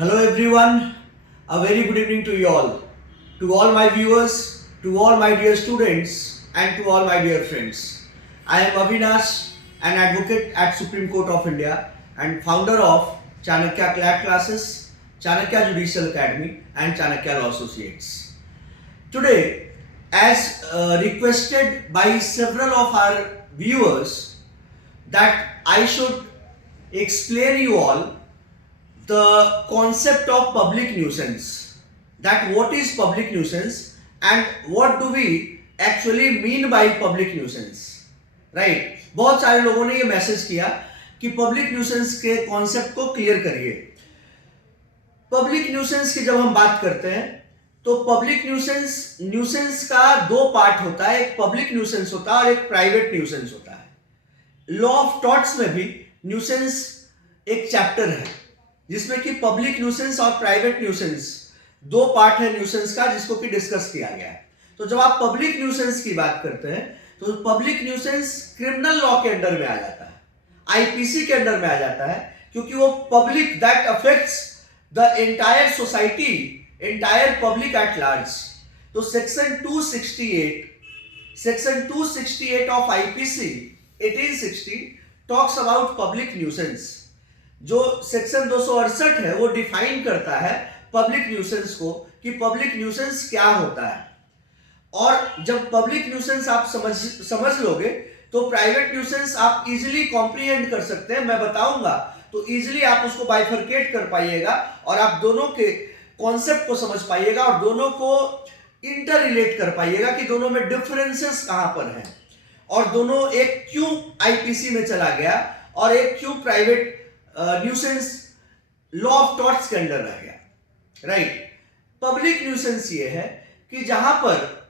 Hello everyone, a very good evening to you all. To all my viewers, to all my dear students and to all my dear friends. I am Avinash, an advocate at Supreme Court of India and founder of Chanakya CLAT classes, Chanakya Judicial Academy and Chanakya Law Associates. Today, as requested by several of our viewers, that I should explain you all the concept of public nuisance, that what is public nuisance and what do we actually mean by public nuisance, right? बहुत सारे लोगों ने ये message किया कि public nuisance के concept को clear करिए। पब्लिक न्यूसेंस की जब हम बात करते हैं तो पब्लिक न्यूसेंस का दो पार्ट होता है, एक पब्लिक न्यूसेंस होता है और एक प्राइवेट न्यूसेंस होता है। लॉ ऑफ टॉर्ट्स में भी न्यूसेंस एक चैप्टर है जिसमें कि पब्लिक न्यूसेंस और प्राइवेट न्यूसेंस दो पार्ट है न्यूसेंस का, जिसको कि डिस्कस किया गया है। तो जब आप पब्लिक न्यूसेंस की बात करते हैं तो पब्लिक न्यूसेंस क्रिमिनल लॉ के अंडर में आ जाता है, आईपीसी के अंडर में आ जाता है, क्योंकि वो public that affects the entire society, entire public at large. तो section 268 of IPC 1860 talks about public nuisance. जो सेक्शन 268 है वो डिफाइन करता है पब्लिक न्यूसेंस को कि पब्लिक न्यूसेंस क्या होता है। और जब पब्लिक न्यूसेंस आप समझ लोगे तो प्राइवेट न्यूसेंस आप इजीली कॉम्प्रिहेंड कर सकते हैं। मैं बताऊंगा तो इजीली आप उसको बाइफरकेट कर पाइएगा और आप दोनों के कॉन्सेप्ट को समझ पाइएगा और दोनों को इंटर रिलेट कर पाइएगा कि दोनों में डिफरेंसेस कहां पर हैं और दोनों एक क्यों आईपीसी में चला गया और एक क्यों private nuisance law of torts के अंडर रह गया, राइट? पब्लिक न्यूसेंस ये है कि जहां पर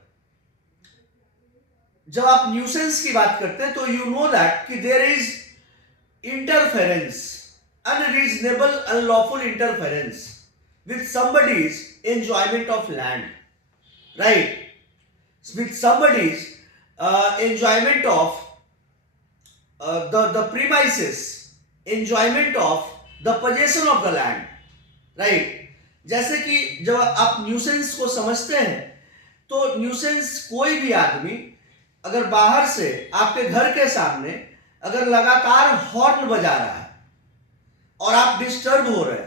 जब आप न्यूसेंस की बात करते हैं तो यू नो दैट कि there is interference, unreasonable unlawful interference with somebody's enjoyment of land, right? With somebody's enjoyment of the premises, enjoyment of the possession of the land, right? जैसे कि जब आप न्यूसेंस को समझते हैं तो न्यूसेंस कोई भी आदमी अगर बाहर से आपके घर के सामने अगर लगातार हॉर्न बजा रहा है और आप डिस्टर्ब हो रहे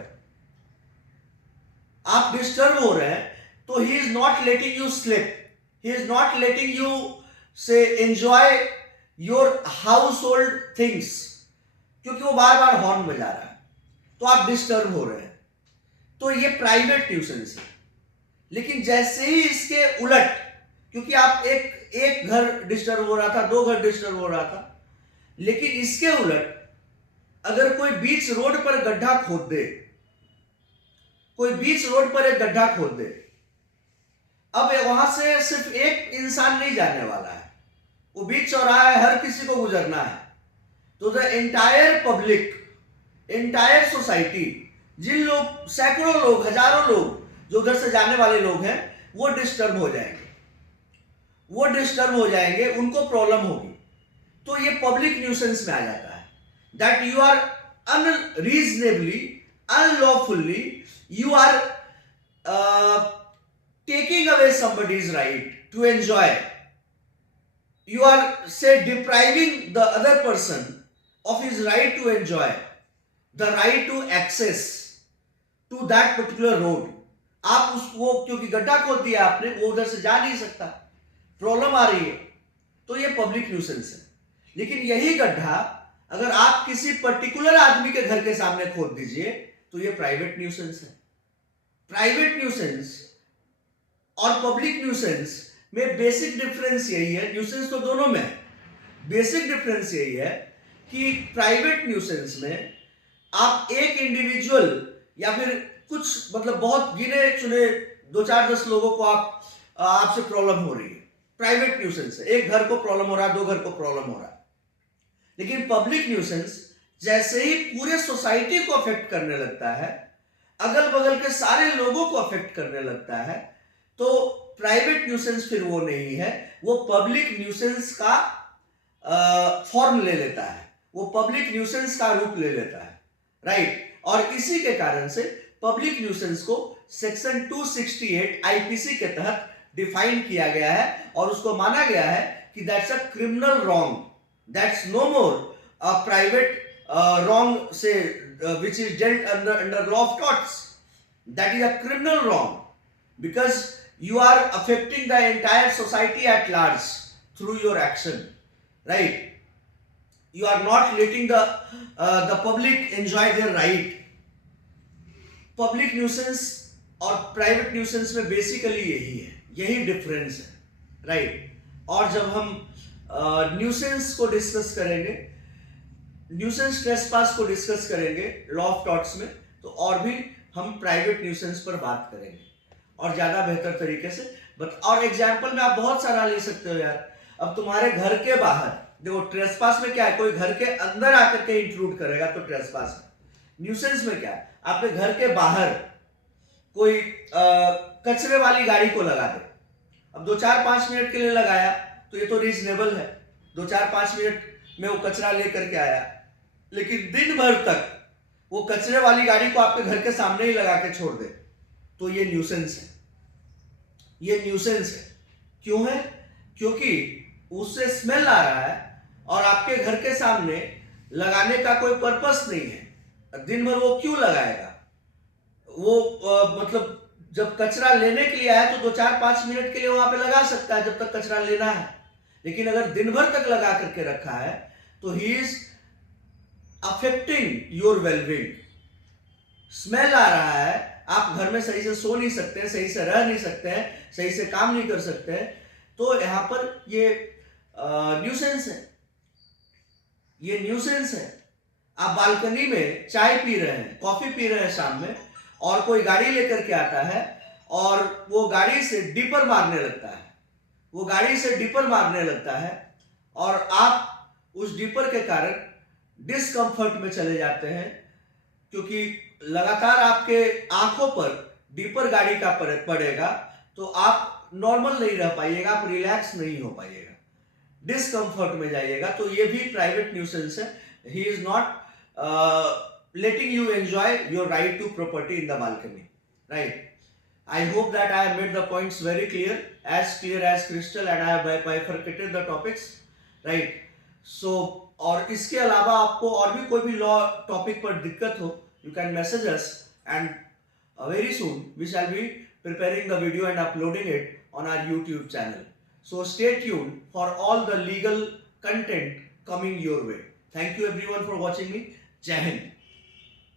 हैं तो he is not letting you slip, he is not letting you से enjoy your household things, क्योंकि वो बार बार हॉर्न बजा रहा है तो आप डिस्टर्ब हो रहे हैं। तो ये प्राइवेट न्यूसेंस है। लेकिन जैसे ही इसके उलट, क्योंकि आप एक घर डिस्टर्ब हो रहा था, दो घर डिस्टर्ब हो रहा था, लेकिन इसके उलट अगर कोई बीच रोड पर गड्ढा खोद दे, कोई बीच रोड पर एक गड्ढा खोद दे, अब वहां से सिर्फ एक इंसान नहीं जाने वाला है, वो बीच चौराहा है, हर किसी को गुजरना है। तो the entire public, entire society, जिन लोग, सैकड़ों लोग, हजारों लोग जो उधर से जाने वाले लोग हैं, वो डिस्टर्ब हो जाएंगे, उनको प्रॉब्लम होगी। तो ये पब्लिक न्यूसेंस में आ जाता है that you are unreasonably, unlawfully, you are taking away somebody's right to enjoy. You are, say, depriving the other person of his right to enjoy, the right to access to that particular road. आप उसको, क्योंकि गड्ढा खोद दिया आपने, वो उधर से जा नहीं सकता, प्रॉब्लम आ रही है, तो ये पब्लिक न्यूसेंस है। लेकिन यही गड्ढा अगर आप किसी पर्टिकुलर आदमी के घर के सामने खोद दीजिए तो ये प्राइवेट न्यूसेंस है। प्राइवेट न्यूसेंस और पब्लिक न्यूसेंस में बेसिक डिफरेंस यही है, न्यूसेंस तो दोनों में है, बेसिक डिफरेंस यही है कि प्राइवेट न्यूसेंस में आप एक इंडिविजुअल या फिर कुछ, मतलब बहुत गिने चुने 2-4-10 लोगों को आपसे प्रॉब्लम हो रही है, प्राइवेट न्यूसेंस है। एक घर को प्रॉब्लम हो रहा है, 2 घर को प्रॉब्लम हो रहा है। लेकिन पब्लिक न्यूसेंस जैसे ही पूरे सोसाइटी को अफेक्ट करने लगता है, अगल बगल के सारे लोगों को अफेक्ट करने लगता है, तो प्राइवेट न्यूसेंस फिर वो नहीं है, वो पब्लिक न्यूसेंस का फॉर्म ले लेता है, वो पब्लिक न्यूसेंस का रूप ले लेता है, राइट? और इसी के कारण से पब्लिक न्यूसेंस को सेक्शन 268 आईपीसी के तहत डिफाइन किया गया है और उसको माना गया है कि that's a criminal wrong, that's no more a private wrong से which is dealt under law of torts. That is a criminal wrong because you are affecting the entire society at large through your action, right? You are not letting the public enjoy their right. Public nuisance और private nuisance में basically यही है, यही difference है, right? और जब हम nuisance को डिस्कस करेंगे, न्यूसेंस ट्रेसपास को डिस्कस करेंगे लॉ ऑफ टॉर्ट्स में, तो और भी हम प्राइवेट न्यूसेंस पर बात करेंगे और ज्यादा बेहतर तरीके से। बट और एग्जांपल में आप बहुत सारा ले सकते हो यार। अब तुम्हारे घर के बाहर देखो, ट्रेसपास में क्या है, कोई घर के अंदर आकर के इंट्रूड करेगा तो ट्रेसपास है। न्यूसेंस में क्या है, आपके घर के बाहर कोई कचरे वाली गाड़ी को लगा दे। अब 2-4-5 मिनट के लिए लगाया तो ये तो रीजनेबल है, 2-4-5 मिनट में वो कचरा लेकर के आया, लेकिन दिन भर तक वो कचरे वाली गाड़ी को आपके घर के सामने ही लगा के छोड़ दे तो ये न्यूसेंस है, ये न्यूसेंस है। क्यों है? क्योंकि उससे स्मेल आ रहा है और आपके घर के सामने लगाने का कोई पर्पस नहीं है। दिन भर वो क्यों लगाएगा? वो मतलब जब कचरा लेने के लिए आया तो 2-4-5 मिनट के लिए वहां पे लगा सकता है जब तक कचरा लेना है, लेकिन अगर दिन भर तक लगा करके रखा है तो he is affecting your wellbeing. Smell आ रहा है, आप घर में सही से सो नहीं सकते हैं, सही से रह नहीं सकते हैं, सही से काम नहीं कर सकते हैं, तो यहां पर ये न्यूसेंस है, ये न्यूसेंस है। आप बालकनी में चाय पी रहे हैं, कॉफी पी रहे हैं शाम में, और कोई गाड़ी लेकर के आता है और वो गाड़ी से डिपर मारने लगता है, वो गाड़ी से डिपर मारने लगता है और आप उस डिपर के कारण डिस्कंफर्ट में चले जाते हैं, क्योंकि लगातार आपके आंखों पर डिपर गाड़ी का पड़ेगा तो आप नॉर्मल नहीं रह पाइएगा, आप रिलैक्स नहीं हो पाइएगा, डिस्कंफर्ट में जाइएगा। तो ये भी प्राइवेट न्यूसेंस है। ही is not letting you enjoy your right to property in the balcony, right? I hope that I have made the points very clear as crystal, and I have bifurcated the topics, right? So और इसके अलावा आपको और भी कोई भी law topic पर दिक्कत हो, you can message us, and very soon we shall be preparing the video and uploading it on our YouTube channel. So stay tuned for all the legal content coming your way. Thank you everyone for watching me. Jai Hind.